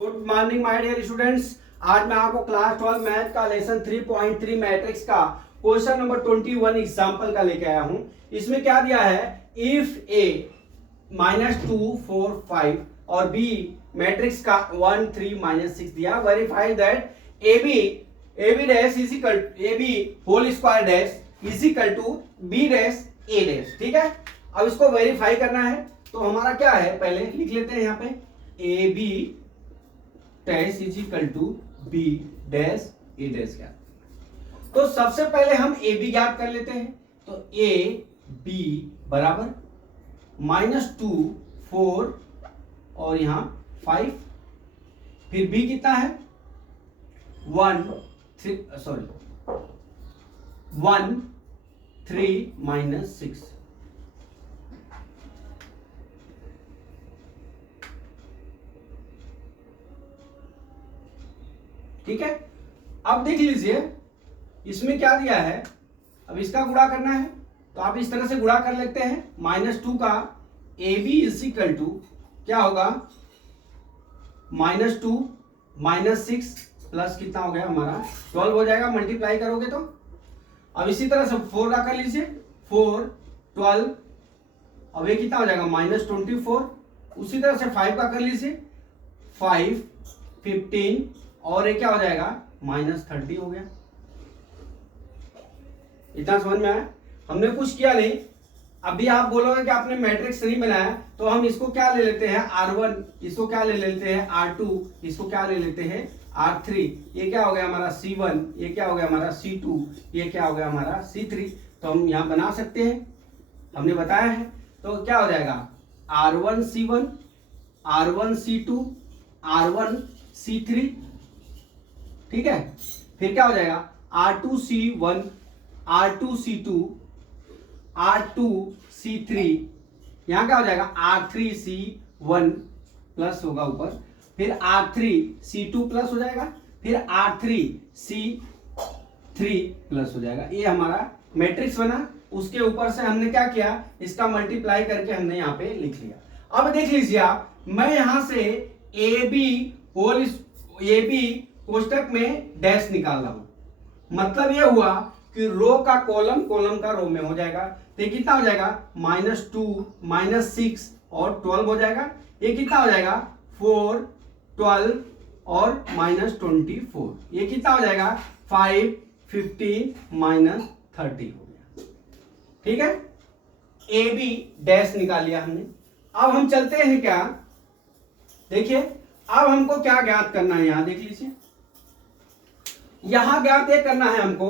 Good morning my dear students. आज मैं आपको क्लास 12 मैथ का लेसन 3.3 मैट्रिक्स का क्वेश्चन नंबर 21 एग्जांपल का लेके आया हूं। इसमें क्या दिया है, इफ ए -2 4 5 और बी मैट्रिक्स का 1 3 -6 दिया, verify that AB dash is equal AB whole square dash is equal to B dash A dash. ठीक है, अब इसको वेरीफाई करना है तो हमारा क्या है, पहले लिख लेते हैं यहाँ पे AB dash is equal to B dash A dash क्या। तो सबसे पहले हम ए बी ज्ञात कर लेते हैं। तो ए बी बराबर -2 4 और यहां 5, फिर बी कितना है 1 3 -6। ठीक है, अब देख लीजिए इसमें क्या दिया है। अब इसका गुणा करना है तो आप इस तरह से गुणा कर लेते हैं। -2 का A B is equal to क्या होगा, -2 -6 प्लस कितना हो गया हमारा 12 हो जाएगा, मल्टीप्लाई करोगे तो। अब इसी तरह से 4 का कर लीजिए, 4 12, अब ये कितना हो जाएगा -24। उसी तरह से 5 का कर लीजिए, 5 15 और ये क्या हो जाएगा -30 हो गया। इतना समझ में आया, हमने कुछ किया नहीं। अभी आप बोलोगे कि आपने मैट्रिक्स नहीं बनाया, तो हम इसको क्या ले लेते हैं R1, इसको क्या ले लेते हैं R2, इसको क्या ले लेते हैं R3, ये क्या हो गया हमारा C1, ये क्या हो गया हमारा C2, ये क्या हो गया हमारा C3। तो हम यहां बना सकते हैं, हमने बताया है। तो क्या हो जाएगा R1 C1, R1 C2, R1 C3। ठीक है, फिर क्या हो जाएगा R2 C1, R2 C2, R2 C3, यहां क्या हो जाएगा R3 C1 प्लस होगा ऊपर, फिर R3 C2 प्लस हो जाएगा, फिर R3 C3 प्लस हो जाएगा। ये हमारा मैट्रिक्स बना। उसके ऊपर से हमने क्या किया, इसका मल्टीप्लाई करके हमने यहाँ पे लिख लिया। अब देख लीजिए आप, मैं यहां से AB कोष्टक में डैश निकाल रहा हूं, मतलब यह हुआ कि रो का कॉलम, कॉलम का रो में हो जाएगा। तो ये कितना हो जाएगा -2 -6 और 12 हो जाएगा। ये कितना हो जाएगा 4 12 और -24, ये कितना हो जाएगा 5 15 -30 हो गया। ठीक है, ए बी डैश निकाल लिया हमने। अब हम चलते हैं क्या, देखिए अब हमको क्या ज्ञात करना है, यहां देख लीजिए, यहां ज्ञात ये करना है हमको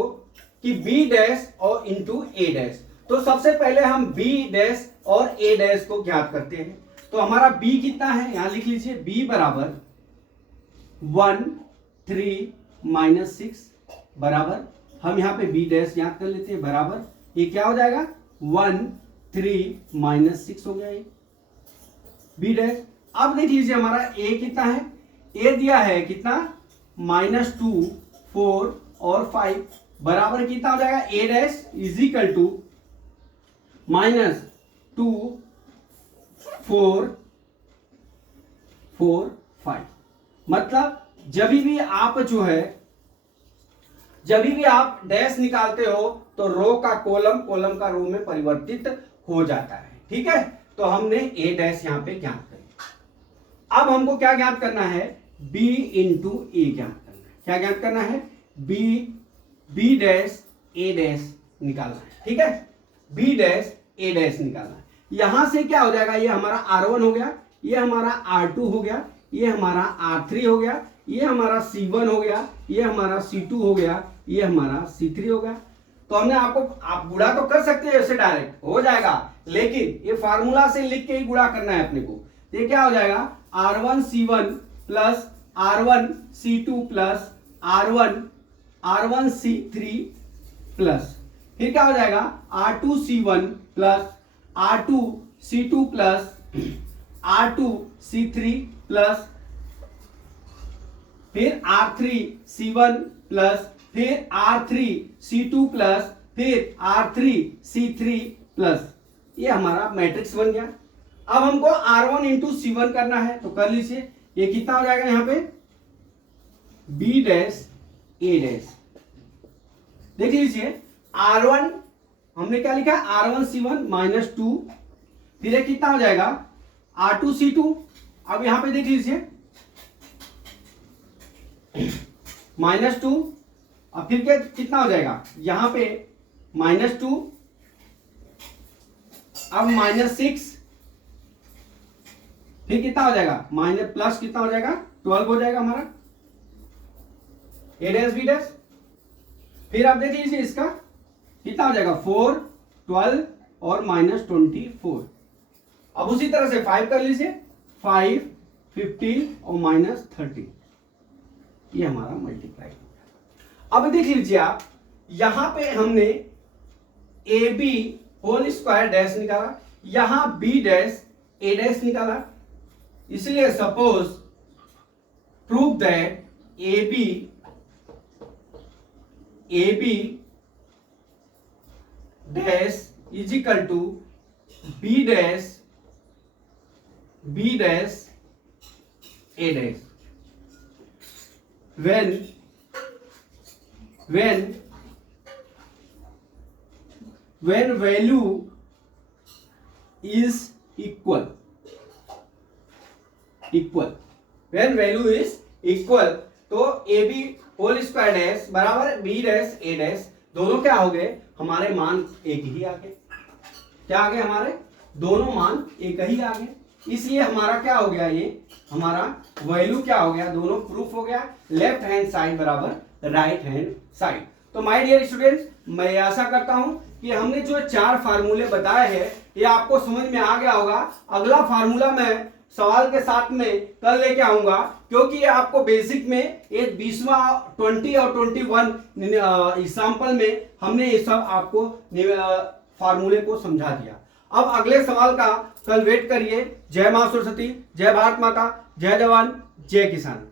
कि बी डैश और इंटू ए डैश। तो सबसे पहले हम बी डैश और ए डैश को ज्ञात करते हैं। तो हमारा बी कितना है, यहां लिख लीजिए, बी बराबर 1 3 -6 बराबर, हम यहां पे बी डैश ज्ञात कर लेते हैं, बराबर ये क्या हो जाएगा 1 3 -6 हो गया ये बी डैश। अब देख लीजिए हमारा ए कितना है, ए दिया है कितना -2 4 और 5 बराबर कितना हो जाएगा ए डैश इज इक्वल टू -2 4 4 5। मतलब जब भी आप जो है, जब भी आप डैश निकालते हो तो रो का कॉलम, कॉलम का रो में परिवर्तित हो जाता है। ठीक है, तो हमने ए डैश यहां पे ज्ञात कर। अब हमको क्या ज्ञात करना है, b इंटू ए ज्ञात करना है। क्या ज्ञात करना है, बी डैश ए डैश निकालना है। ठीक है, बी डैश ए डैश निकालना है। यहां से क्या हो जाएगा, ये हमारा R1 हो गया, ये हमारा R2 हो गया, ये हमारा R3 हो गया, ये हमारा C1 हो गया, ये हमारा C2 हो गया, ये हमारा C3 हो गया। तो हमने आपको, आप गुणा तो कर सकते हैं, ऐसे डायरेक्ट हो जाएगा, लेकिन ये फार्मूला से लिख के ही गुणा करना है अपने को। ये क्या हो जाएगा R1 C1 plus R1 C2 plus R1 C3 plus, फिर क्या हो जाएगा R2 C1 plus R2 C2 plus R2 C3 plus, फिर R3 C1 प्लस, फिर R3 C2 प्लस, फिर R3 C3 प्लस। ये हमारा मैट्रिक्स बन गया। अब हमको R1 इंटू C1 करना है, तो कर लीजिए, ये कितना हो जाएगा यहां पे बी डैश ए डैश। देख लीजिए R1 हमने क्या लिखा है R1C1 माइनस 2, फिर ये कितना हो जाएगा R2C2। अब यहां पे देख लीजिए -2, अब फिर क्या कितना हो जाएगा यहां पे -2, अब -6, फिर कितना हो जाएगा माइनस प्लस कितना हो जाएगा 12 हो जाएगा हमारा ए डैश बी डैश। फिर आप देख लीजिए इसका कितना हो जाएगा 4, 12 और -24। अब उसी तरह से 5 कर लीजिए 5, 15 और -30, ये हमारा मल्टीप्लाई हो गया। अब देख लीजिए आप यहां पे हमने A B whole square dash निकाला, यहां बी डैश ए डैश निकाला, इसलिए suppose prove that A B dash is equal to B dash A dash when value is equal when value is equal तो A B whole square dash बराबर B dash A dash, दोनों क्या हो गए हमारे मान एक ही आ गए। क्या आ गए हमारे दोनों मान एक ही आ गए, इसलिए हमारा क्या हो गया ये हमारा वैल्यू क्या हो गया दोनों प्रूफ हो गया, लेफ्ट हैंड साइड बराबर राइट हैंड साइड। तो माय डियर स्टूडेंट्स मैं आशा करता हूं कि हमने जो 4 फार्मूले बताए हैं ये आपको समझ में आ गया होगा। अगला फार्मूला मैं सवाल के साथ में कल लेके आऊंगा, क्योंकि ये आपको बेसिक में एक 20वां 20 और 21 एग्जाम्पल में हमने ये सब आपको फार्मूले को समझा दिया। अब अगले सवाल का कल वेट करिए। जय मां सरस्वती, जय भारत माता, जय जवान, जय किसान।